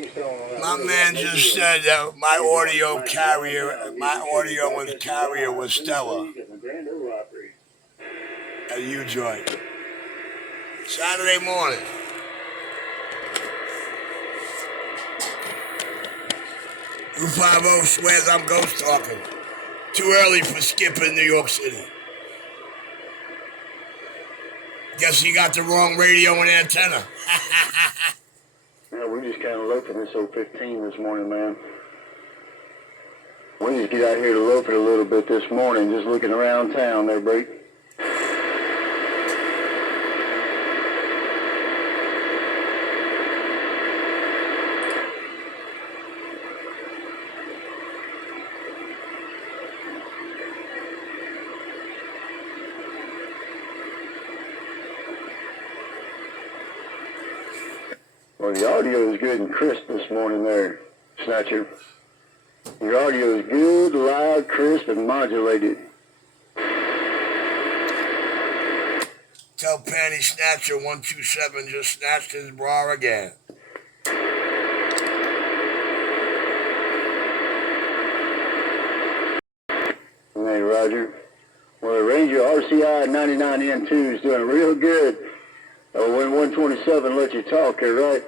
My man just said that my audio with carrier was stellar. A U joint. Saturday morning. U50 swears I'm ghost talking. Too early for Skip in New York City. Guess he got the wrong radio and antenna. Yeah, we just kind of loafing this 015 this morning, man. We just get out here to loaf it a little bit this morning, just looking around town there, Bree. Well, the audio is good and crisp this morning there, Snatcher. Your audio is good, loud, crisp, and modulated. Tell Panty Snatcher 127 just snatched his bra again. Hey, Roger. Well, the Ranger RCI 99N2 is doing real good. When 127 lets you talk here, right?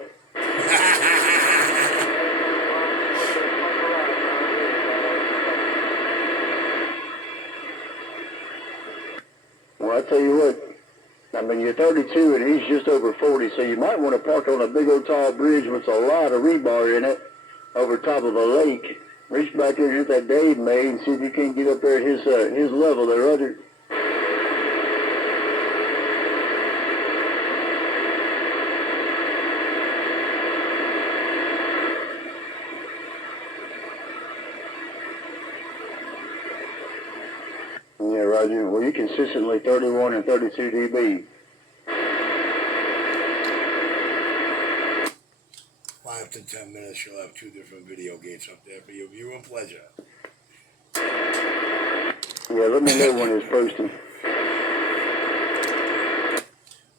Well, I tell you what, I mean, you're 32 and he's just over 40, so you might want to park on a big old tall bridge with a lot of rebar in it over top of a lake. Reach back there and hit that Dave made and see if you can't get up there at his level there, Roger. Yeah, Roger. Well, you consistently 31 and 32 dB. 5 to 10 minutes, you'll have 2 different video gates up there for your viewing pleasure. Yeah, let me know when it's posting.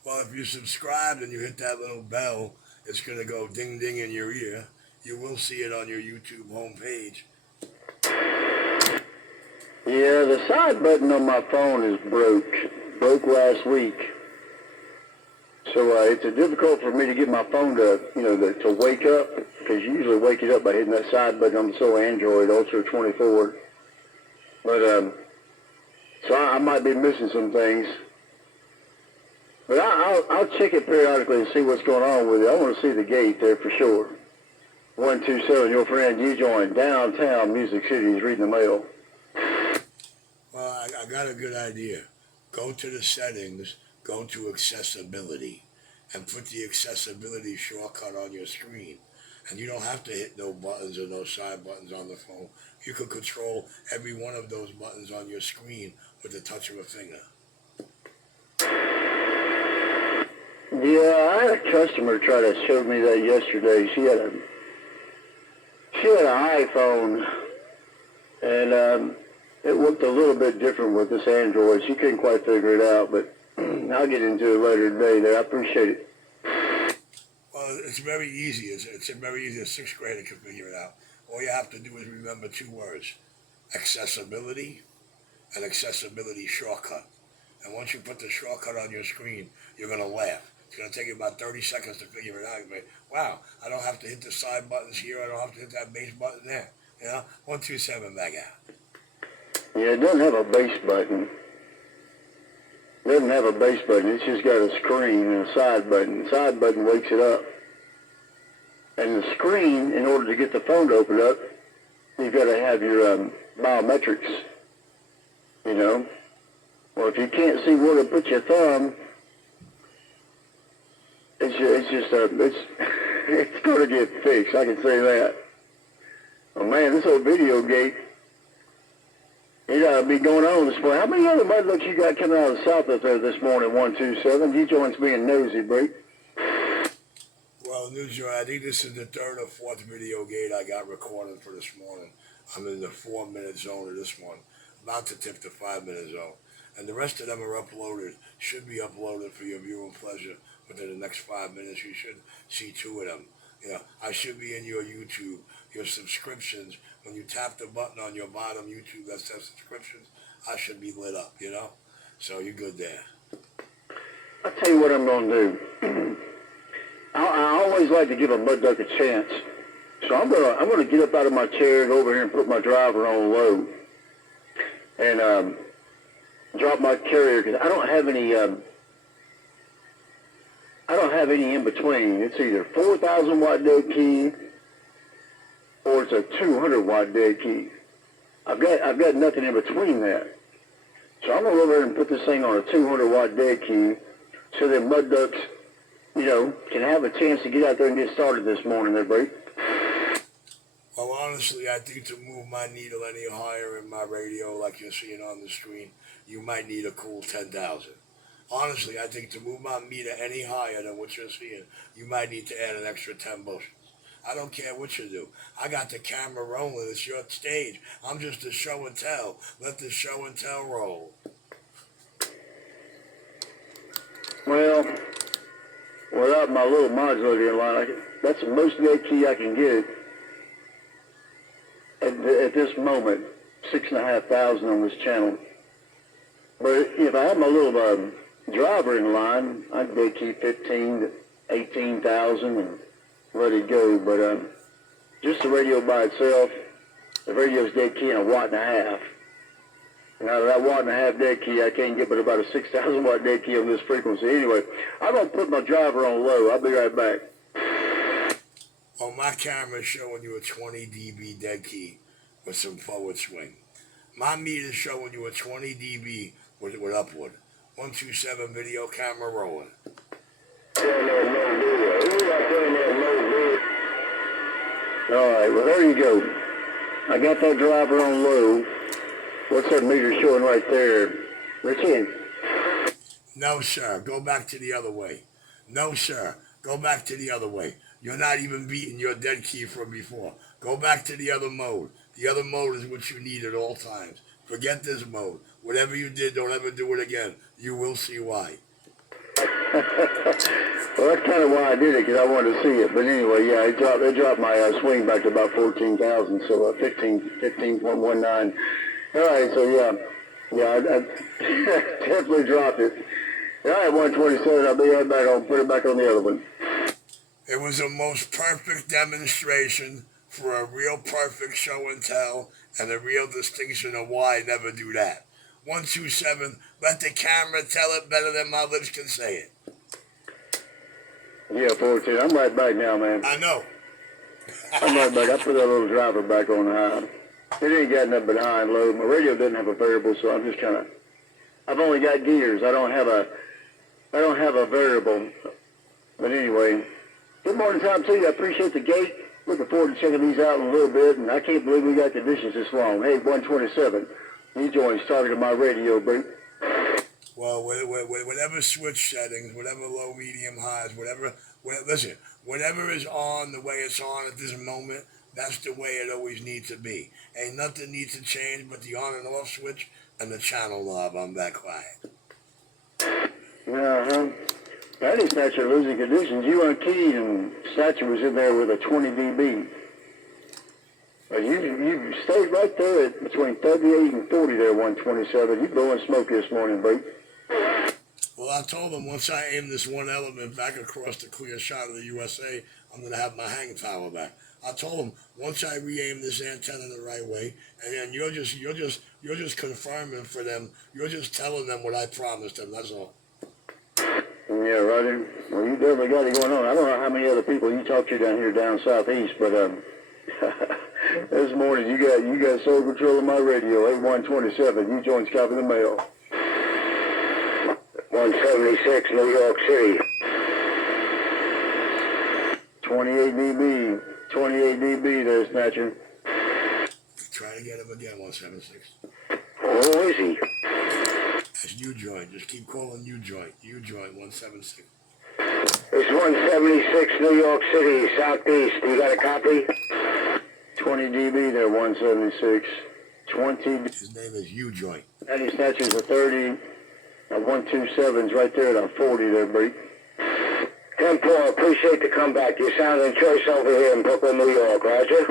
Well, if you subscribed and you hit that little bell, it's going to go ding ding in your ear. You will see it on your YouTube homepage. Yeah, the side button on my phone is broke last week. So it's difficult for me to get my phone to, to wake up, because you usually wake it up by hitting that side button on the Solo Android Ultra 24. But, so I might be missing some things. But I'll check it periodically and see what's going on with it. I want to see the gate there for sure. 127, your friend, you joined Downtown Music City is reading the mail. Well, I got a good idea. Go to the settings, go to accessibility, and put the accessibility shortcut on your screen. And you don't have to hit no buttons or no side buttons on the phone. You can control every one of those buttons on your screen with the touch of a finger. Yeah, I had a customer try to show me that yesterday. She had an iPhone, and it looked a little bit different with this Android. She couldn't quite figure it out, but I'll get into it later today there. I appreciate it. Well, it's very easy. It's very easy. A 6th grader can figure it out. All you have to do is remember 2 words: accessibility and accessibility shortcut. And once you put the shortcut on your screen, you're going to laugh. It's going to take you about 30 seconds to figure it out. You're like, wow, I don't have to hit the side buttons here. I don't have to hit that base button there. 127 back out. Yeah, it doesn't have a base button. It doesn't have a base button. It's just got a screen and a side button. The side button wakes it up. And the screen, in order to get the phone to open up, you've got to have your biometrics, Well, if you can't see where to put your thumb, it's going to get fixed. I can say that. Oh man, this old video gate, it ought to be going on this morning. How many other mudlooks you got coming out of the south up there this morning? 127. You joins being nosy, Bree. Well, Newsjoy, I think this is the 3rd or 4th video gate I got recorded for this morning. I'm in the 4-minute zone of this one, about to tip the 5-minute zone. And the rest of them are uploaded, should be uploaded for your viewing pleasure within the next 5 minutes. You should see 2 of them. You know, I should be in your YouTube, your subscriptions. When you tap the button on your bottom YouTube that says subscriptions, I should be lit up, you know? So you're good there. I'll tell you what I'm going to do. I always like to give a mud duck a chance. So I'm gonna get up out of my chair, go over here and put my driver on low, and drop my carrier because I don't have any. I don't have any in between. It's either 4,000 watt dead key or it's a 200 watt dead key. I've got nothing in between that. So I'm gonna go over and put this thing on a 200 watt dead key, so that mud ducks, you know, can have a chance to get out there and get started this morning. There, Bree. Well, honestly, I think to move my needle any higher in my radio, like you're seeing on the screen, you might need a cool 10,000. Honestly, I think to move my meter any higher than what you're seeing, you might need to add an extra 10 bushels. I don't care what you do. I got the camera rolling. It's your stage. I'm just a show and tell. Let the show and tell roll. Well, without my little modulator line, that's the most dead key I can get at this moment. 6,500 on this channel. But if I had my little driver in line, I'd dead key 15 to 18,000 and let it go. But just the radio by itself, the radio's dead key in 1.5 watts. And out of that 1.5 watt dead key, I can't get but about a 6,000 watt dead key on this frequency. Anyway, I'm going to put my driver on low. I'll be right back. Well, my camera's showing you a 20 dB dead key with some forward swing. My meter's showing you a 20 dB with upward. 127 video camera rolling. Alright, well there you go. I got that driver on low. What's that meter showing right there? Richie? No, sir. Go back to the other way. No, sir. Go back to the other way. You're not even beating your dead key from before. Go back to the other mode. The other mode is what you need at all times. Forget this mode. Whatever you did, don't ever do it again. You will see why. Well, that's kind of why I did it, because I wanted to see it. But anyway, yeah, it dropped my swing back to about 14,000, so 15.19. All right, so I definitely dropped it. All right, 127, I'll be right back. I'll put it back on the other one. It was a most perfect demonstration for a real perfect show and tell and a real distinction of why I never do that. 127, let the camera tell it better than my lips can say it. Yeah, 14. I'm right back now, man. I know. I'm right back. I put that little driver back on high. It ain't got nothing but high and low. My radio doesn't have a variable, so I'm just kind of. I've only got gears. I don't have a variable. But anyway, good morning, Tom. To you. I appreciate the gate. Looking forward to checking these out in a little bit, and I can't believe we got conditions this long. Hey, 127. You joined started my radio, Bree. Well, whatever switch settings, whatever low, medium, highs, listen, whatever is on the way it's on at this moment, that's the way it always needs to be. Ain't nothing needs to change but the on and off switch and the channel knob on that quiet. Uh-huh. That is Snatcher losing conditions. You unkeyed and Snatcher was in there with a 20 dB. You stayed right there at between 38 and 40 there, 127. You blowing smoke this morning, Bree. Well, I told them once I aim this one element back across the clear shot of the USA, I'm going to have my hang tower back. I told them once I re-aim this antenna the right way, and then you're just confirming for them. You're just telling them what I promised them. That's all. Yeah, Roger. Well, you definitely got it going on. I don't know how many other people you talk to down here down southeast, but this morning you got sole control of my radio. 8127. You joined Copy the Mail. 176, New York City. 28 dB. 28 dB there, Snatcher. Try to get him again, 176. Oh, is he? That's U-Joint. Just keep calling U-Joint. U-Joint, 176. It's 176, New York City, southeast. You got a copy? 20 dB there, 176. 20. His name is U-Joint. Any Snatcher's a 30. 127's right there at a 40 there, Bree. 10-4, appreciate the comeback. You're sounding choice over here in Brooklyn, New York, Roger.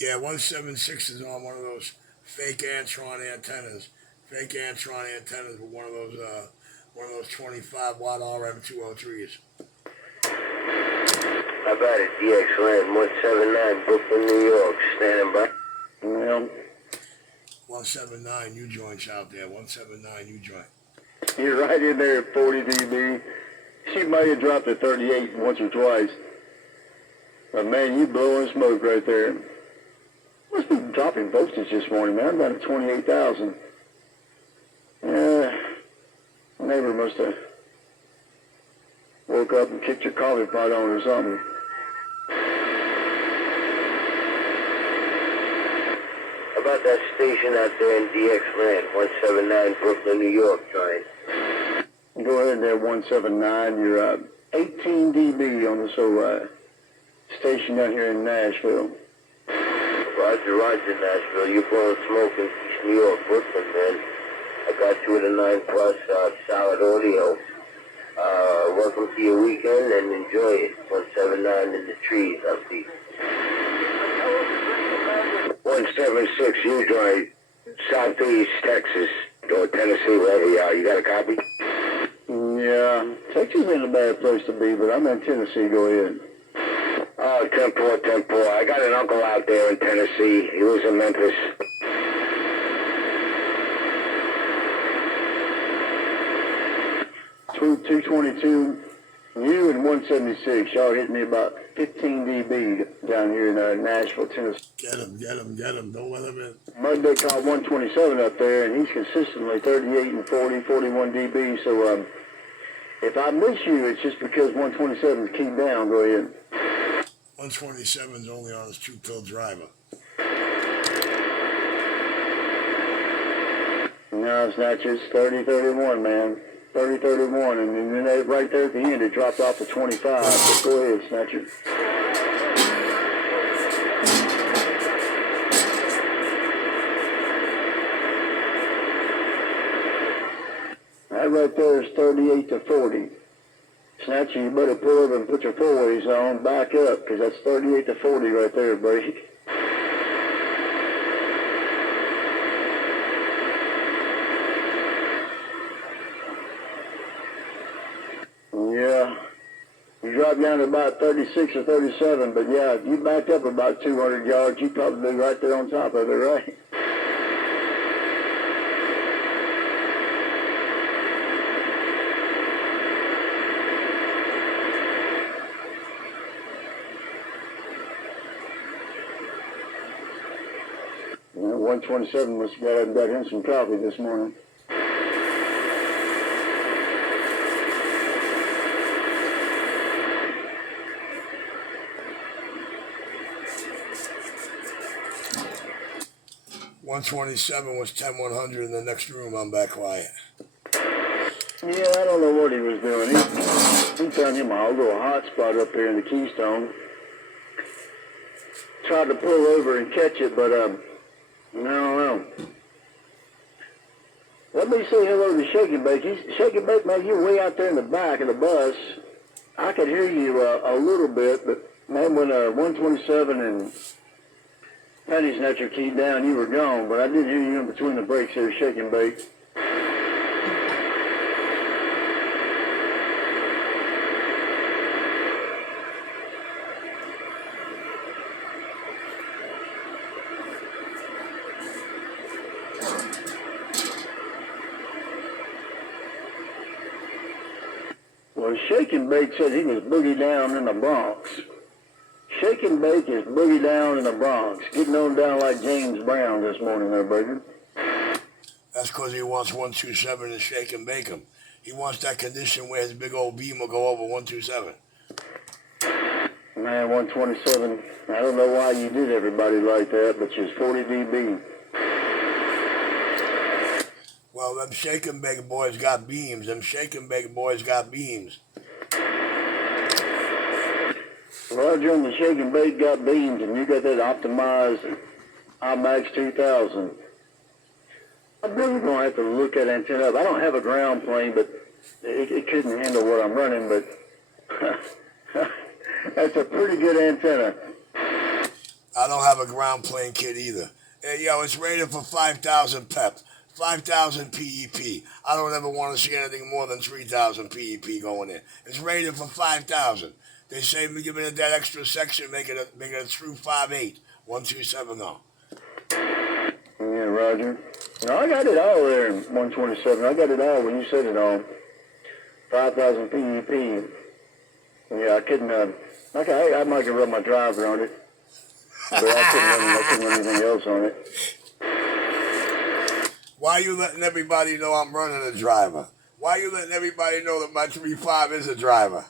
Yeah, 176 is on one of those fake Antron antennas. Fake Antron antennas with one of those 25 watt RM203s. How about it? DX Land 179, Brooklyn, New York, standing by. Well, 179 U joints out there. 179 U joint. you're right in there at 40 dB. She might have dropped to 38 once or twice. But man, you blowing smoke right there. Must be dropping voltage this morning, man. I'm down at 28,000. Neighbor must have woke up and kicked your coffee pot on or something. How about that station out there in DX Land, 179 Brooklyn, New York, Giant? Go ahead there, 179. You're 18 dB on this station down here in Nashville. Roger, Nashville. You're blowing smoke in East New York, Brooklyn, man. I got you with a 9+ solid audio. Welcome to your weekend and enjoy it. 179 in the trees up the 176 U joint, Southeast Texas or Tennessee, wherever you are. You got a copy? Yeah, Texas ain't a bad place to be, but I'm in Tennessee. Go ahead. Oh, 10-4. I got an uncle out there in Tennessee. He was in Memphis. 222, you and 176. Y'all hit me about 15 dB down here in Nashville, Tennessee. Get him. Don't let him in. Monday called 127 up there, and he's consistently 38 and 40, 41 dB. So if I miss you, it's just because 127 is keyed down. Go ahead. 127 is only on his 2-pill driver. No, it's not just 30-31, man. 30-31, and then right there at the end, it dropped off to 25. But go ahead, Snatcher. That right there is 38-40. Snatcher, you better pull over and put your four-ways on, back up, because that's 38-40 right there, break. Yeah, you dropped down to about 36 or 37, but yeah, if you backed up about 200 yards, you'd probably be right there on top of it, right? Yeah, 127 must have got him some coffee this morning. $127 was 10-100 in the next room. I'm back quiet. Yeah, I don't know what he was doing. He found him a little hot spot up here in the Keystone. Tried to pull over and catch it, but I don't know. Let me say hello to Shake and Bake. Shake and Bake, man, you're way out there in the back of the bus. I could hear you a little bit, but man, when 127 and Patty Snatcher keyed down, you were gone, but I did hear you in between the breaks there, Shake and Bake. Well, Shake and Bake said he was boogie down in the Bronx. Shake and Bake is boogie down in the Bronx, getting on down like James Brown this morning there, Baker. That's because he wants 127 to shake and bake him. He wants that condition where his big old beam will go over 127. Man, 127, I don't know why you did everybody like that, but she's 40 dB. Well, them shake and bake boys got beams. Roger on the Shake and Bake got beams, and you got that optimized IMAX 2000. I'm really going to have to look that antenna up. I don't have a ground plane, but it couldn't handle what I'm running, but that's a pretty good antenna. I don't have a ground plane kit either. And, it's rated for 5,000 PEP, 5,000 PEP. I don't ever want to see anything more than 3,000 PEP going in. It's rated for 5,000. They say give it that extra section, make it a true 5.8, 1270. Yeah, Roger. No, I got it all there in 127. I got it all when you said it all. 5,000 PEP. Yeah, I couldn't. I might have run my driver on it, but I couldn't run anything else on it. Why are you letting everybody know I'm running a driver? Why are you letting everybody know that my 3.5 is a driver?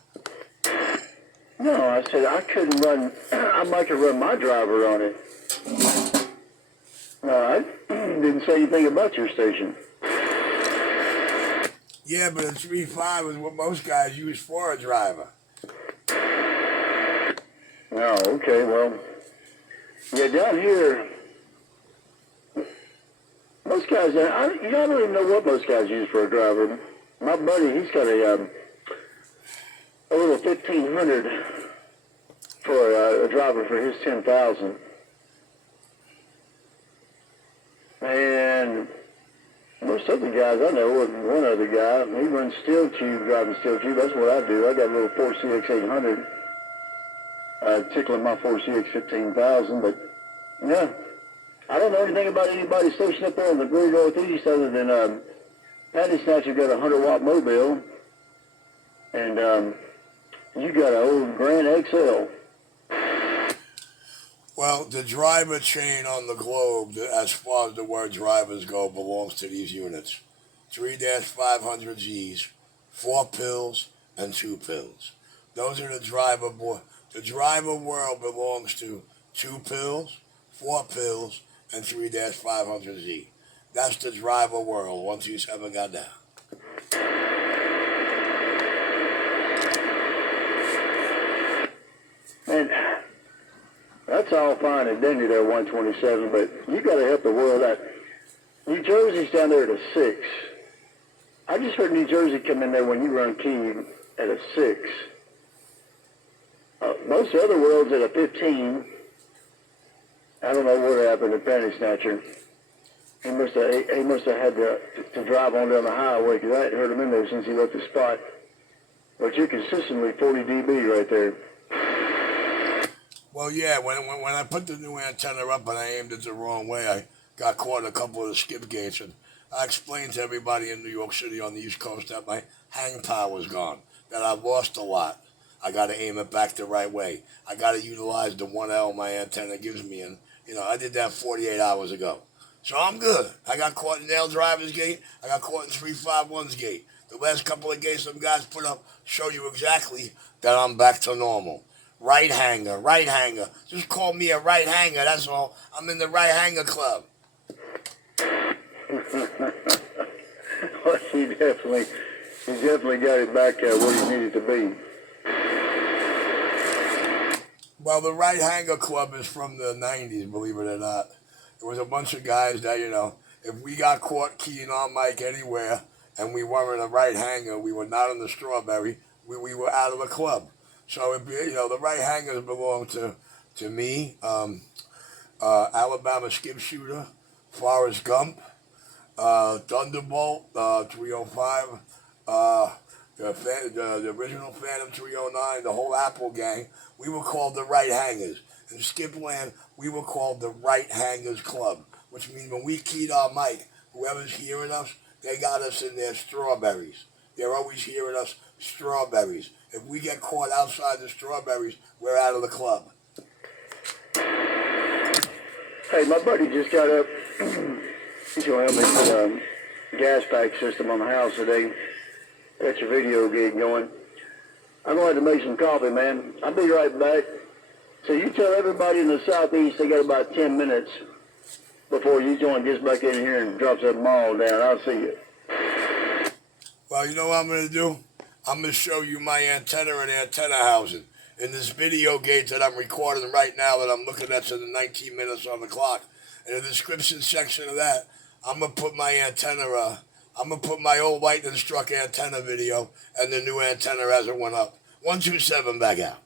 No, I said I couldn't run. I might have run my driver on it. No, I didn't say anything about your station. Yeah, but a 3.5 is what most guys use for a driver. Oh, okay, well, yeah, down here, most guys, I don't even know what most guys use for a driver. My buddy, he's got a little 1,500 for a driver for his 10,000. And most other guys I know, one other guy, he runs steel tube, driving steel tube. That's what I do. I got a little 4CX800, tickling my 4CX 15,000. But yeah, I don't know anything about anybody stationed up there in the Great Northeast other than Patty Snatcher got a 100-watt mobile, and you got an old Grand XL. Well, the driver chain on the globe, as far as the word drivers go, belongs to these units. 3-500Zs, 4 pills, and 2 pills. Those are the driver The driver world belongs to 2 pills, 4 pills, and 3-500Z. That's the driver world, 127 got down. And that's all fine and dandy there, 127, but you got to help the world out. New Jersey's down there at a 6. I just heard New Jersey come in there when you run key at a 6. Most other worlds at a 15. I don't know what happened to Penny Snatcher. He must have had to drive on down the highway because I hadn't heard him in there since he left the spot. But you're consistently 40 dB right there. Well, yeah, when I put the new antenna up and I aimed it the wrong way, I got caught in a couple of the skip gates, and I explained to everybody in New York City on the East Coast that my hang power was gone, that I lost a lot. I got to aim it back the right way. I got to utilize the 1L my antenna gives me, and, I did that 48 hours ago. So I'm good. I got caught in Nail Driver's Gate. I got caught in 351's gate. The last couple of gates some guys put up show you exactly that I'm back to normal. Right hanger. Just call me a right hanger, that's all. I'm in the right hanger club. Well, he definitely got it back where he needed to be. Well, the right hanger club is from the 90s, believe it or not. There was a bunch of guys that, if we got caught keying on mic anywhere and we weren't a right hanger, we were not in the strawberry, we were out of the club. So, the right hangers belong to me, Alabama skip shooter, Forrest Gump, Thunderbolt, 305, the original Phantom 309, the whole Apple gang. We were called the right hangers. In Skipland, we were called the right hangers club, which means when we keyed our mic, whoever's hearing us, they got us in their strawberries. They're always hearing us strawberries. If we get caught outside the strawberries, we're out of the club. Hey, my buddy just got up. He's going to help me put a gas pack system on the house today. Got your video gig going. I'm going to have to make some coffee, man. I'll be right back. So you tell everybody in the Southeast they got about 10 minutes before you join gets back in here and drops that mall down. I'll see you. Well, you know what I'm going to do? I'm going to show you my antenna and antenna housing. In this video gate that I'm recording right now that I'm looking at to the 19 minutes on the clock, in the description section of that, I'm gonna put my antenna. I'm gonna put my old lightning struck antenna video, and the new antenna as it went up. 127 back out.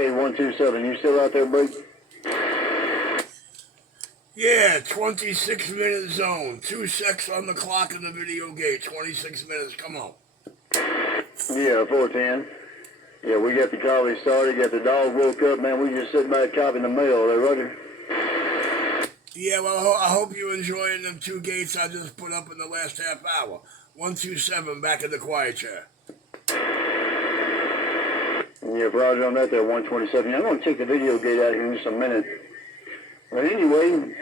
Hey, 127, you still out there, Brady? Yeah, 26-minute zone. 2 secs on the clock in the video gate. 26 minutes. Come on. Yeah, 410. Yeah, we got the coffee started, got the dog woke up, man. We just sitting back copying the mail there, Roger. Yeah, well, I hope you're enjoying them 2 gates I just put up in the last half hour. 127 back in the quiet chair. Yeah, Roger on that there, 127. Yeah, I'm going to take the video gate out here in just a minute. But anyway,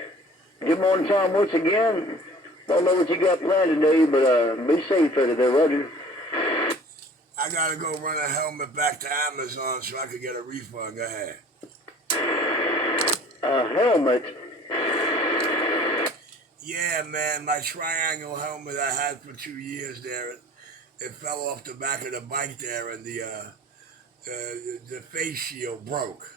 good morning, Tom, once again. Don't know what you got planned today, but be safe out there, Roger. I gotta go run a helmet back to Amazon so I could get a refund. Go ahead. A helmet? Yeah, man, my triangle helmet I had for 2 years there, it fell off the back of the bike there, and the face shield broke.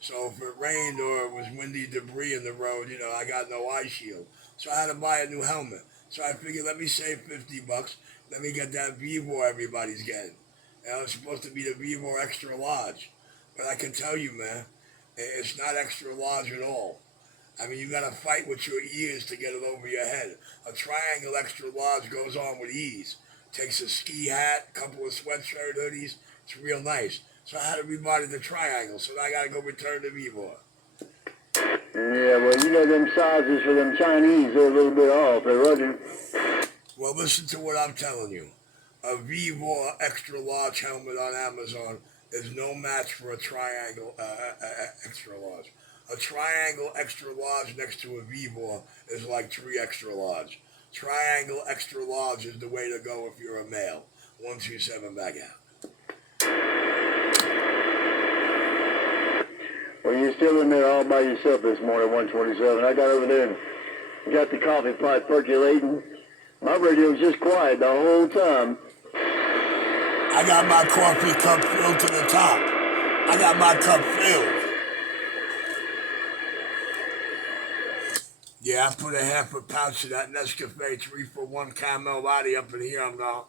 So if it rained or it was windy debris in the road, I got no eye shield. So I had to buy a new helmet. So I figured, let me save $50. Let me get that Vivor everybody's getting. It's supposed to be the Vivor Extra Large. But I can tell you, man, it's not extra large at all. I mean, you got to fight with your ears to get it over your head. A triangle extra large goes on with ease. Takes a ski hat, a couple of sweatshirt hoodies. It's real nice. So I had to rebody the triangle, so now I got to go return the Vivor. Yeah, well, them sizes for them Chinese, they're a little bit off. They're Roger. Well, listen to what I'm telling you. A Vivor extra large helmet on Amazon is no match for a triangle extra large. A triangle extra large next to a Vivor is like 3 extra large. Triangle extra large is the way to go if you're a male. 127 back out. Well, you're still in there all by yourself this morning, 127. I got over there and got the coffee pot percolating. My radio's just quiet the whole time. I got my coffee cup filled to the top. I got my cup filled. Yeah, I put a half a pouch of that Nescafe 3-for-1 Camel Latte up in here. I'm going.